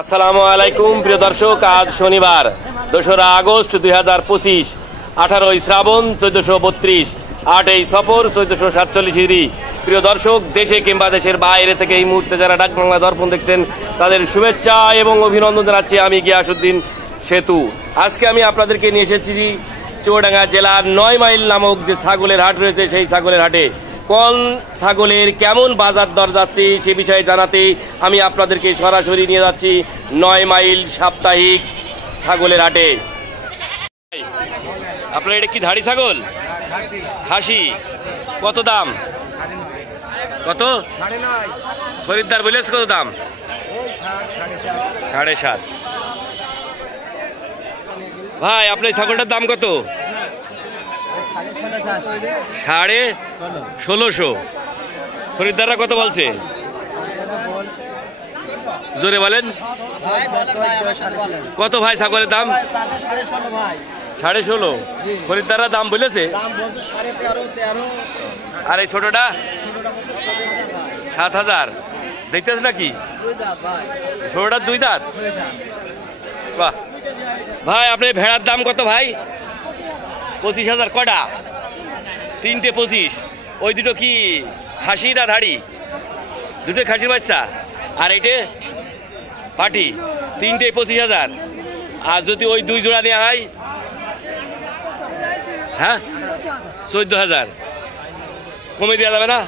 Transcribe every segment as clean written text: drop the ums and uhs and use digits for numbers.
আসসালামু আলাইকুম প্রিয় দর্শক, আজ শনিবার 2রা আগস্ট 2025, 18ই শ্রাবণ 1432, 8ই সফর 1447 হিজরি। প্রিয় দর্শক, দেশে কিংবা দেশের বাইরে থেকে এই মুহূর্তে যারা ডাক বাংলা দর্পণ দেখছেন তাদের শুভেচ্ছা এবং অভিনন্দন জানাচ্ছি আমি গিয়াসউদ্দিন সেতু। আজকে আমি আপনাদেরকে নিয়ে এসেছি চুয়াডাঙ্গা জেলার 9 মাইল নামক যে ছাগলের হাট রয়েছে সেই ছাগলের হাটে কোন ছাগলের কেমন বাজার দর যাচ্ছে সে বিষয়ে জানাতে আমি আপনাদেরকে সরাসরি নিয়ে যাচ্ছি 9 মাইল সাপ্তাহিক ছাগলের হাটে। আপনার এটা কি ধাড়ি ছাগল? খাসি। কত দাম? কত? খরিদ্দার বলেছে কত দাম? 7.5। ভাই আপনার ছাগলটার দাম কত? 1650। খরিদ্দাররা কত বলছে? জোরে বলেন। কত ভাই ছাগলের দাম? 16.5। খরিদ্দাররা দাম বলেছে? আর এই ছোটটা 7,000। দেখতেছ নাকি ছোটটার 2 দাঁত? বাহ। ভাই আপনার ভেড়ার দাম কত ভাই? 25,000। কটা? 3টে 25। ওই দুটো কি খাসি না ধাড়ি? দুটো খাসির বাচ্চা। আর এইটে পাটি। 3টে 25,000। আর যদি ওই 2 জোড়া নেওয়া হয়? হ্যাঁ 14,000। কমে দেওয়া যাবে না?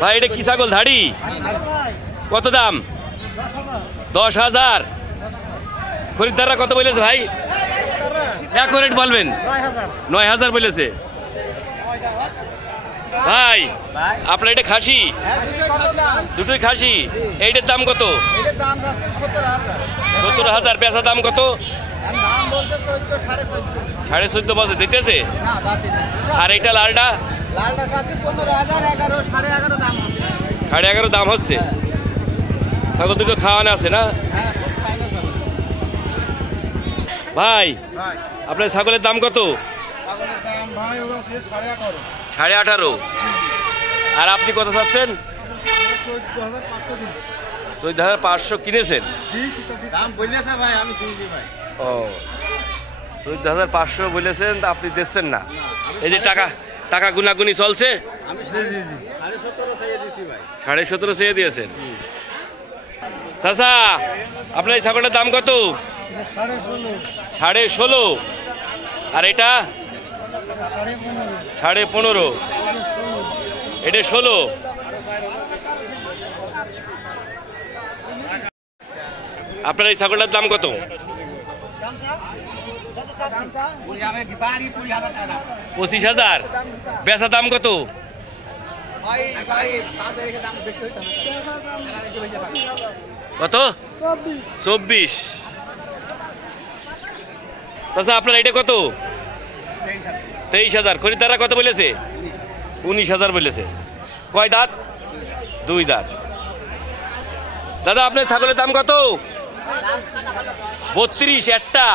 ভাই এটা কি ছাগল? ধাড়ি। কত দাম? 10,000। খরিদ্দাররা কত বলেছে ভাই? অ্যাকুরেট বলবেন। 9,000 বলেছে। ভাই আপনার এটা খাসি? দুটোই খাসি। এইটার দাম কত? 17,000। বেচা দাম কত? 14.5 বছর দিতেছে। আর এইটা লালটা? 11.5 দাম হচ্ছে। ছাগল দুটো খাওয়ানো আছে না? ভাই আপনার ছাগলের দাম কত? 18.5। আর আপনি কত চাচ্ছেন? 14,500 কিনেছেন? ও 14,500 বলেছেন, আপনি দিচ্ছেন না। এই যে টাকা গুনাগুনি চলছে? 17.5 চেয়ে দিয়েছেন। চাচা আপনার এই ছাগলের দাম কত? 16.5। আর এটা 15.5। এটা 16। আপনার এই ছাগলটার দাম কত? 25,000। বেচা দাম কত? কত? 24। চাচা আপনার এটা কত? 23,000। খরিদ্দাররা কত বলেছে? 19,000 বলেছে। কয় দাঁত? 2 দাঁত। দাদা আপনার ছাগলের দাম কত? 32। একটা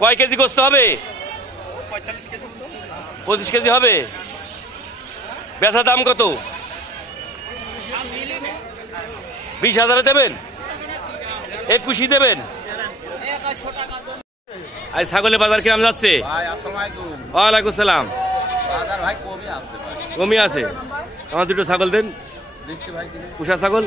কয় কেজি গোস্ত হবে? 25 কেজি হবে। বেচা দাম কত? 20,000 দেবেন? 21 দেবেন? আজ ছাগলের বাজার কিরম যাচ্ছে? ওয়ালাইকুম সালাম। কমই আছে। আমার দুটো ছাগল দেন। পুষা ছাগল।